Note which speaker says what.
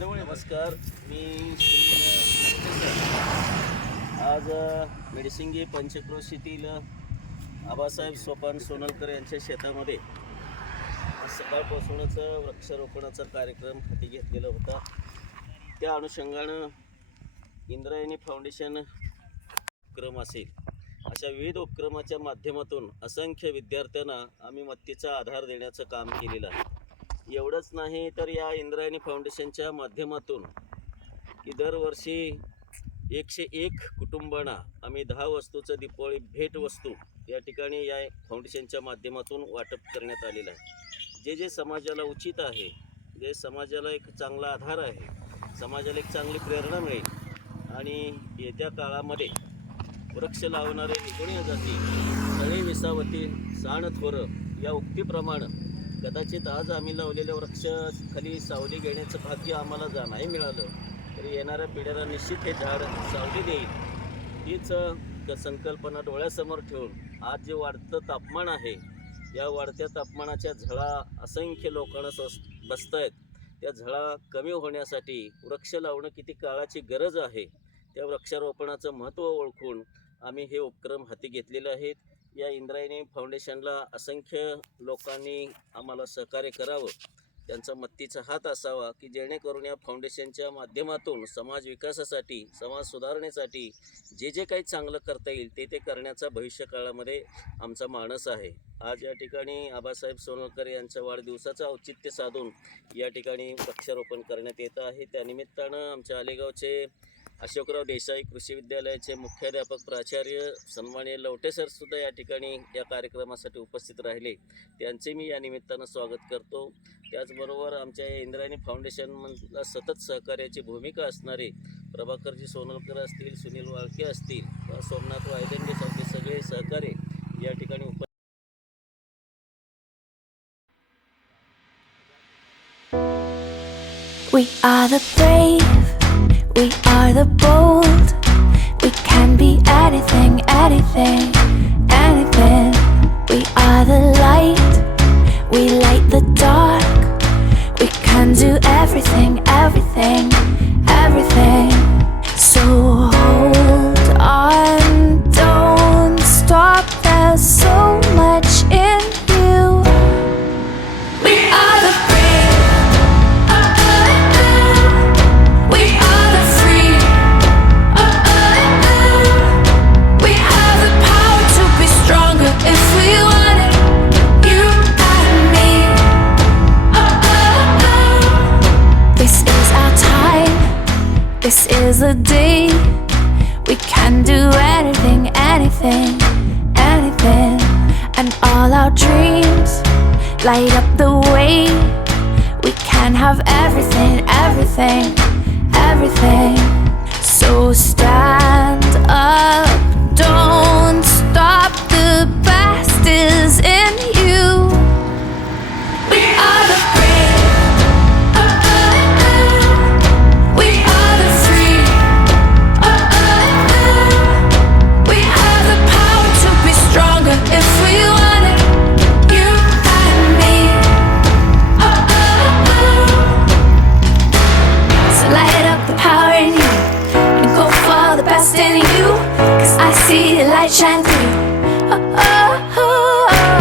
Speaker 1: नमस्कार मी आज मेडिसिंगी पंचक्रोश येथील आबासाहेब सोपान सोनलकर यांच्या शेतामध्ये सकाळपासूनच वृक्षारोपणाचा कार्यक्रम हाती घेतलेला होता. त्या अनुषंगानं इंद्रायणी फाउंडेशन उपक्रम असेल. अशा विविध उपक्रमाच्या माध्यमातून असंख्य विद्यार्थ्यांना आम्ही मत्तीचा आधार देण्याचं काम केलेलं आहे. एवढंच नाही तर या इंद्रायणी फाउंडेशनच्या माध्यमातून की दरवर्षी एकशे एक कुटुंबांना आम्ही दहा वस्तूचं दीपावळी भेट वस्तू या ठिकाणी या फाउंडेशनच्या माध्यमातून वाटप करण्यात आलेलं आहे. जे जे समाजाला उचित आहे जे समाजाला एक चांगला आधार आहे समाजाला एक चांगली प्रेरणा मिळेल आणि येत्या काळामध्ये वृक्ष लावणारे निपुणी जाती तळे विसावती साण थोरं या उक्तीप्रमाणे कदाचित आज आम्ही लावलेल्या वृक्ष खाली सावली घेण्याचं भाग्य आम्हाला जा नाही मिळालं तरी येणाऱ्या पिढ्याला निश्चित हे झाड सावली देईल. हीच संकल्पना डोळ्यासमोर ठेवून आज जे वाढतं तापमान आहे या वाढत्या तापमानाच्या झळा असंख्य लोकांना स्वस् बसत आहेत त्या झळा कमी होण्यासाठी वृक्ष लावणं किती काळाची गरज आहे त्या वृक्षारोपणाचं महत्त्व ओळखून आम्ही हे उपक्रम हाती घेतलेले आहेत. या इंद्रायणी फाउंडेशनला असंख्य लोकांनी आम्हाला सहकार्य करावं. त्यांचा मत्तीचा हात असावा की जेणेकरून या फाउंडेशनच्या माध्यमातून समाज विकासासाठी समाज सुधारणेसाठी जे जे काही चांगलं करता येईल ते ते करण्याचा भविष्यकाळामध्ये आमचा मानस आहे. आज या ठिकाणी आबासाहेब सोनवकर यांच्या वाढदिवसाचं औचित्य साधून या ठिकाणी वृक्षारोपण करण्यात येत आहे. त्यानिमित्तानं आमच्या आलेगावचे अशोकराव देसाई कृषी विद्यालयाचे मुख्याध्यापक प्राचार्य सन्मान्य लवटे सर सुद्धा या ठिकाणी या कार्यक्रमासाठी उपस्थित राहिले. त्यांचे मी या निमित्तानं स्वागत करतो. त्याचबरोबर आमच्या इंद्रायणी फाउंडेशनला सतत सहकार्याची भूमिका असणारे प्रभाकरजी सोनलकर असतील सुनील वाळके असतील सोमनाथ वायदंडे सारखे सगळे सहकार्य या ठिकाणी उप
Speaker 2: We are the brave, we are the bold. We can be anything, anything, anything. We are the light, is day. We can do anything, anything, anything. And all our dreams light up the way. We can have everything, everything, everything. So stand up, I see the light shine through. Oh, oh, oh, oh.